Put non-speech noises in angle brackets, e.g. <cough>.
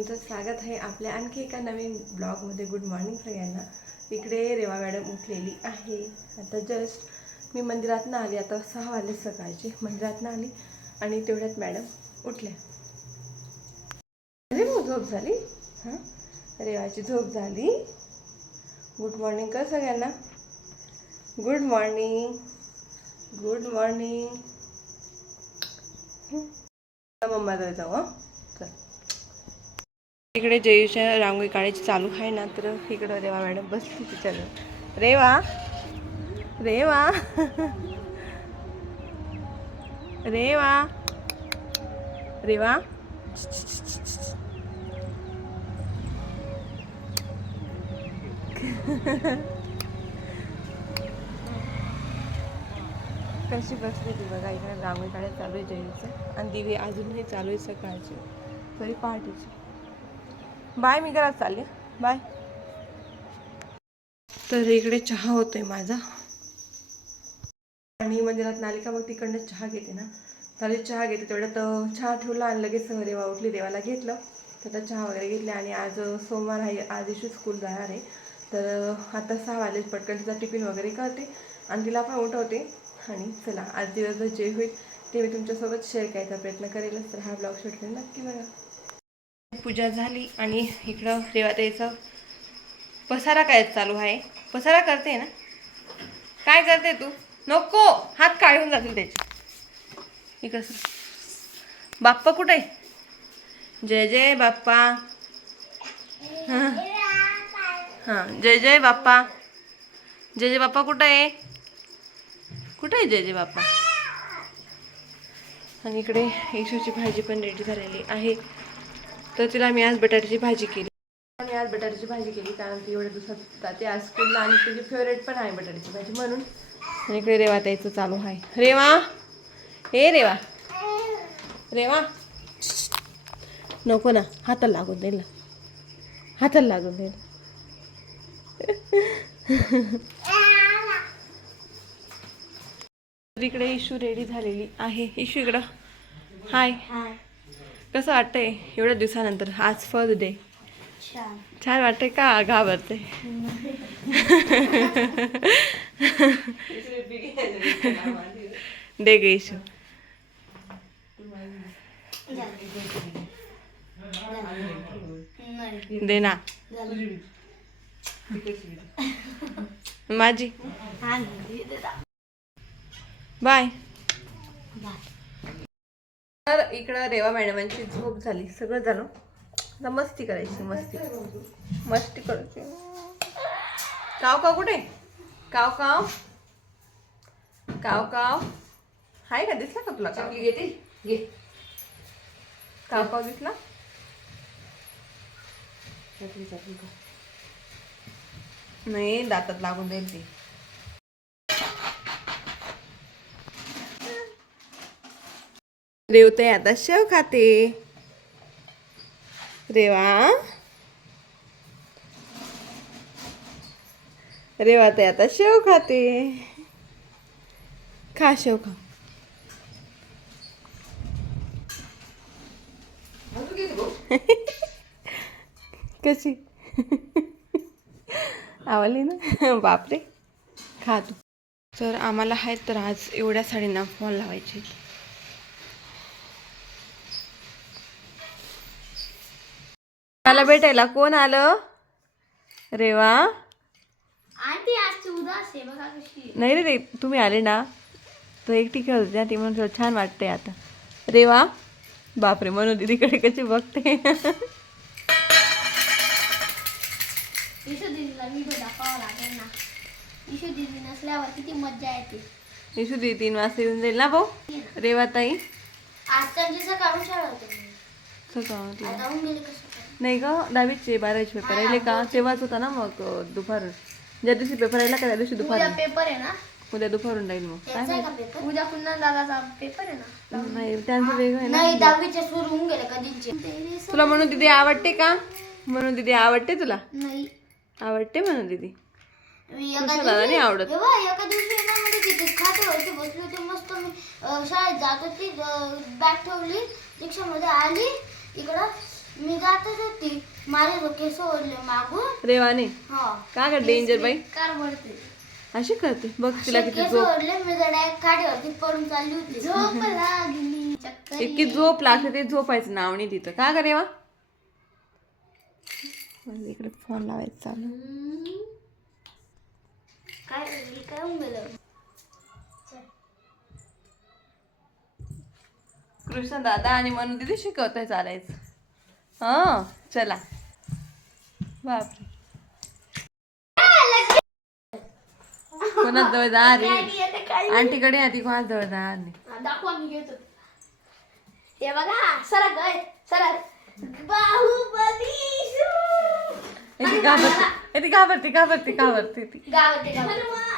तुमचं स्वागत आहे आपल्या आणखी एका नवीन ब्लॉगमध्ये. गुड मॉर्निंग सगळ्यांना. इकडे रेवा मॅडम उठलेली आहे. आता जस्ट मी मंदिरातनं आली. आता सहा वाजले सकाळची. मंदिरातनं आली आणि तेवढ्यात मॅडम उठल्या. अरे मग झोप झाली? हां? रेवाची झोप झाली. गुड मॉर्निंग कर सगळ्यांना. गुड मॉर्निंग गुड मॉर्निंग मम्मा जाऊ हां? चल. इकडे जयूच्या रांगोळी काढायची चालू आहे ना तर इकडं रेवा मॅडम बसली तिच्या रेवा रेवा. रेवा. रेवा. कशी बसली ती बघा इकडे रांगोळी काढायला चालू आहे जयूचं. आणि दिवे अजूनही चालू आहे सकाळची. तरी पहाटेची. बाय मी घरात चालले. बाय. तर इकडे चहा होतोय माझा. आणि म्हणजे मंदिरात नालिका मग तिकडनं चहा घेते ना. त्याला चहा घेते तेवढ्यात चहा ठेवला आणि लगेच रेवा उठली देवाला घेतलं. तर आता चहा वगैरे घेतला आणि आज सोमवार आहे आज इशू स्कूल जाणार आहे. तर आता सहा वाजले पटकन तिचा टिफिन वगैरे करते आणि तिला पण उठवते. आणि चला आज दिवसभर जे होईल ते मी तुमच्यासोबत शेअर करायचा प्रयत्न करेलच. तर हा ब्लॉग शूट नक्की बघा. पूजा झाली आणि इकडं रेवाताईचं पसारा काय चालू आहे? पसारा करते ना? काय करते तू? नको! हात काढून जातील त्याचे. इकडं कसं बाप्पा कुठे आहे? जय जय बाप्पा. हां. हां. जय जय बाप्पा. जय जय बाप्पा कुठं आहे? कुठं आहे जय जय बाप्पा? आणि इकडे येशूची भाजी पण रेडी झालेली आहे. तर तिला मी आज बटाट्याची भाजी केली. मी आज बटाट्याची भाजी केली कारण ती एवढ्या दिवसात जाते. आज स्कूलला आणि तिची फेवरेट पण आहे बटाट्याची भाजी म्हणून. आणि इकडे रेवा त्याचं चालू आहे. रेवा! हे रेवा! रेवा! नको ना हाताला लागून देईल ना. हाताला लागून देईल इकडे इशू रेडी झालेली आहे. इशू इकडं. हाय. कसं वाटतंय एवढ्या दिवसानंतर? आज फर्स्ट डे. छान. वाटतंय का घाबरते? दे गे इशू दे ना. माझी. बाय. तर इकडं रेवा मॅडमांची झोप झाली सगळं झालं. आता मस्ती करायची मस्ती. मस्ती करायची. काव काव कुठे? काव काव. काव काव. हाय का दिसला का तुला काव? काव काव दिसला? नाही दातात लागून जाईल ती. रेवते आता शेव खाते. रेवा. रेवा ते आता शेव खाते. खा शेव खा. कशी? आवडली ना? बापरे. खा तू. तर आम्हाला आहेत तर आज एवढ्या साडींना फॉल लावायचे मला भेटायला कोण आलं? रेवा आंटी आज उदास आहे बघा कशी. नाही रे रे तुम्ही आले ना तर एकटी खेळत होती ना ती म्हणून थोडं छान वाटते आता. रेवा बापरे म्हणून दीदीकडे कशी बघते? ईशू दीदीला व्हिडिओ दाखवावा लागेल ना. ईशू दीदी नसल्यावर किती मज्जा येते. येशू तीन वाजता येऊन जाईल ना भाऊ? रेवा ताई. आज त्यांची सकाळून शाळा होते. सकाळ आता होऊन गेले कसं काय? नाही का? दहावीचे बारावीचे पेपर राहिले का? तेव्हाच होता ना मग अं, दुपारून ज्या दिवशी पेपर राहिला का त्या दिवशी उद्या दुपारून पेपर आहे ना? उद्या दुपारून राहील मग. काय त्यांचा आहे का पेपर उद्या पुन्हा दादाचा पेपर आहे ना? नाही त्यांचं वेगळं आहे ना. नाही दहावीचे सुरू होऊन गेले कधीचे. तुला म्हणून दिदी आवडते का? म्हणून दिदी आवडते तुला? नाही. आवडते म्हणून दिदी. मी एका आवडत? एका दिवशी आहे ना म्हणजे तिथे खाते वरती बसले होते मस्त. मी अं, शाळेत जात होती बॅग ठेवली रिक्षामध्ये आली इकडं. मी जातच होती. माझे डोके सोडले मागून. रेवाने हा. का ग डेंजर बाई? कार पडते अशी करते. बघ तिला किती झोप. सोडले मी डायरेक्ट खाडीवरती पडून चालली होती. झोप <laughs> लागली चक्कर इतकी झोप लागते ते झोपायचं नाव नाही तिथं. का ग रेवा मला इकडे फोन लावायचं चालू. हम्म. काय मी काय होऊन गेलं कृष्ण दादा आणि म्हणून दिदी शिकवताय चालायचं. हा चला. बापरे. कोणाच जवळ जा रे. आंटीकडे आधी कोणाच जवळ जा नाही दाखवा मी घेतो. हे बघा सरा गय सरा बाहुबली ती घाबरते ती घाबरते घाबरते घाबरते ती. हनुमान